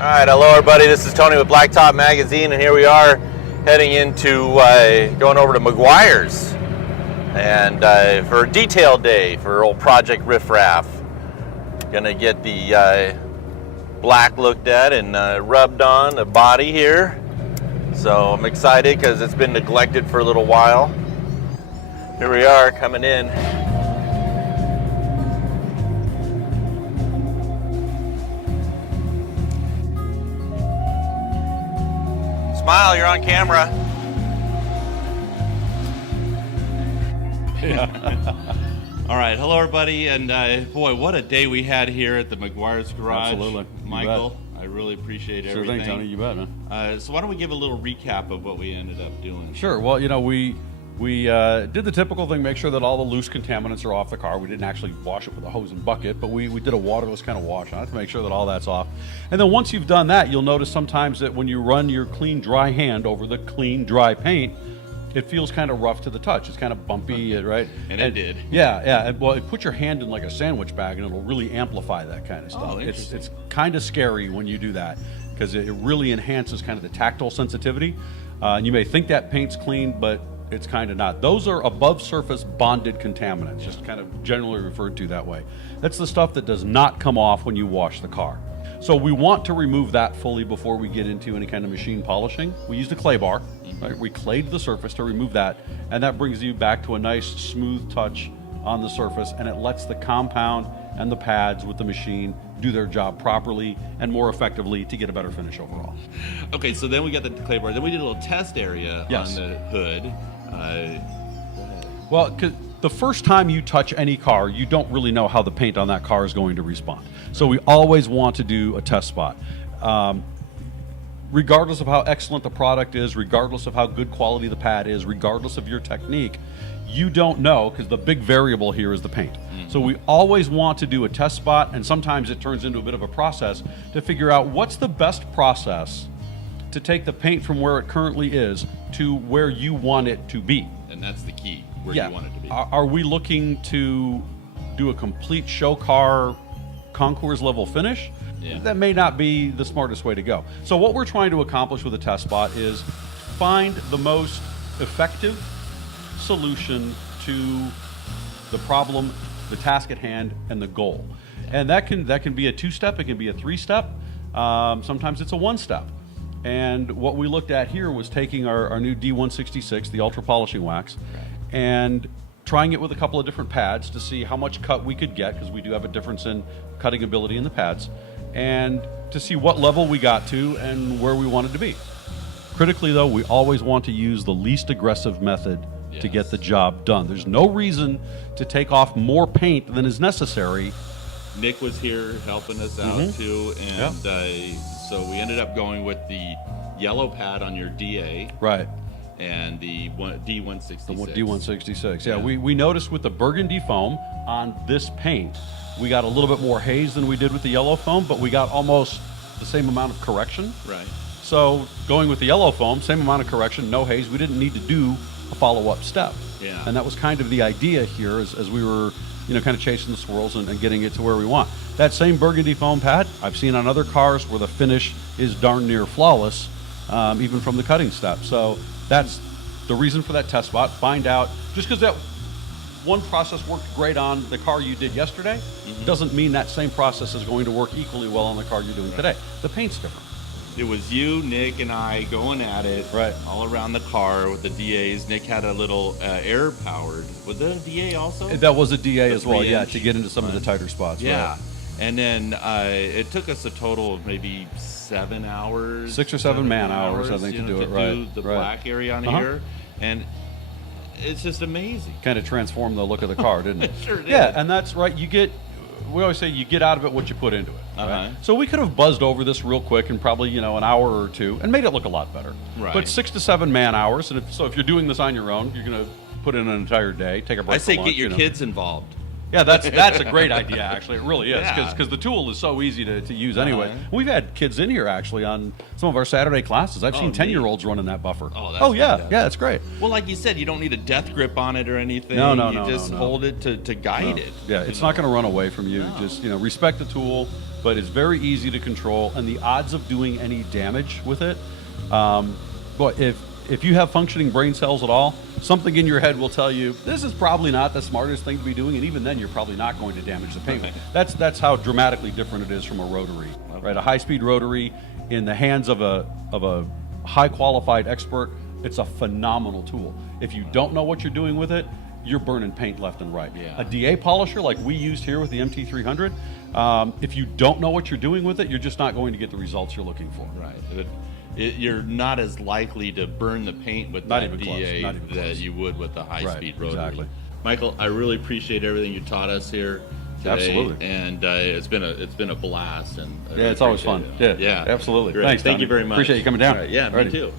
All right, hello everybody. This is Tony with Blacktop Magazine, and here we are heading into going over to Meguiar's, and for a detail day for old Project Riff Raff. Gonna get the black looked at and rubbed on the body here. So I'm excited because it's been neglected for a little while. Here we are coming in. Smile, you're on camera. Yeah. All right, hello everybody, and boy, what a day we had here at the Meguiar's garage. Absolutely. Michael, I really appreciate Sure everything. thing, Tony. You bet, man. So why don't we give a little recap of what we ended up doing? Sure. Well, you know, we did the typical thing, make sure that all the loose contaminants are off the car. We didn't actually wash it with a hose and bucket, but we did a waterless kind of wash on it to make sure that all that's off. And then once you've done that, you'll notice sometimes that when you run your clean, dry hand over the clean, dry paint, it feels kind of rough to the touch. It's kind of bumpy, right? And it did. Yeah. Well, put your hand in like a sandwich bag, and it'll really amplify that kind of stuff. Oh, interesting. It's kind of scary when you do that because it really enhances kind of the tactile sensitivity. And you may think that paint's clean, but it's kind of not. Those are above surface bonded contaminants, just kind of generally referred to that way. That's the stuff that does not come off when you wash the car. So we want to remove that fully before we get into any kind of machine polishing. We used a clay bar, right? We clayed the surface to remove that, and that brings you back to a nice smooth touch on the surface, and it lets the compound and the pads with the machine do their job properly and more effectively to get a better finish overall. Okay, so then we got the clay bar. Then we did a little test area Yes. on the hood. Well, 'cause the first time you touch any car, you don't really know how the paint on that car is going to respond. So we always want to do a test spot. Regardless of how excellent the product is, regardless of how good quality the pad is, regardless of your technique, you don't know because the big variable here is the paint. So we always want to do a test spot, and sometimes it turns into a bit of a process to figure out what's the best process to take the paint from where it currently is to where you want it to be. And that's the key, where Yeah. you want it to be. Are we looking to do a complete show car concours level finish? Yeah. That may not be the smartest way to go. So what we're trying to accomplish with a test spot is find the most effective solution to the problem, the task at hand, and the goal. And that can be a two-step, it can be a three-step, sometimes it's a one-step. And what we looked at here was taking our new D166, the ultra polishing wax, and trying it with a couple of different pads to see how much cut we could get, because we do have a difference in cutting ability in the pads, and to see what level we got to and where we wanted to be. Critically though, we always want to use the least aggressive method to get the job done. There's no reason to take off more paint than is necessary. Nick was here helping us out too, and so we ended up going with the yellow pad on your DA. Right. And the D166. The D166. Yeah, we noticed with the burgundy foam on this paint, we got a little bit more haze than we did with the yellow foam, but we got almost the same amount of correction. Right. So going with the yellow foam, same amount of correction, no haze. We didn't need to do a follow-up step. Yeah. And that was kind of the idea here as we were, kind of chasing the swirls and getting it to where we want. That same burgundy foam pad, I've seen on other cars where the finish is darn near flawless, even from the cutting step. So that's the reason for that test spot. Find out, just because that one process worked great on the car you did yesterday, doesn't mean that same process is going to work equally well on the car you're doing today. The paint's different. It was you, Nick, and I going at it Right. all around the car with the DAs. Nick had a little air-powered. Was that a DA also? That was a DA The as well, yeah, 3-inch to get into some of the one. tighter spots. Yeah. Right. And then it took us a total of maybe 7 hours. 6 or 7 man hours, I think, to do it, right, do the right. black area on here. And it's just amazing. Kind of transformed the look of the car, didn't it? Sure did. Yeah, and that's right. We always say you get out of it what you put into it. Right? So we could have buzzed over this real quick in probably an hour or two and made it look a lot better. Right. But 6 to 7 man hours, and if you're doing this on your own, you're going to put in an entire day, take a break. I say for lunch, get your kids involved. Yeah, that's a great idea, actually. It really is, Yeah. because the tool is so easy to use anyway. Uh-huh. We've had kids in here, actually, on some of our Saturday classes. I've seen neat. 10-year-olds running that buffer. Oh, that's yeah. fantastic. Yeah, it's great. Well, like you said, you don't need a death grip on it or anything. No, you just no. hold it to guide it. Yeah, it's not going to run away from you. No. Just, respect the tool, but it's very easy to control, and the odds of doing any damage with it, but if you have functioning brain cells at all, something in your head will tell you this is probably not the smartest thing to be doing, and even then you're probably not going to damage the paint. That's how dramatically different it is from a rotary, right? A high-speed rotary in the hands of a high qualified expert, it's a phenomenal tool. If you don't know what you're doing with it, you're burning paint left and right. Yeah. A DA polisher like we used here with the MT300, if you don't know what you're doing with it, you're just not going to get the results you're looking for. Right. You're not as likely to burn the paint with that DA that you would with the high-speed rotary. Exactly. Michael, I really appreciate everything you taught us here today. Absolutely. And it's been a blast. And I Yeah, really it's always appreciate fun. it. Yeah, absolutely. Great. Thanks, Thank Tony. you very much. Appreciate you coming down. All right. Yeah, Alrighty. me too.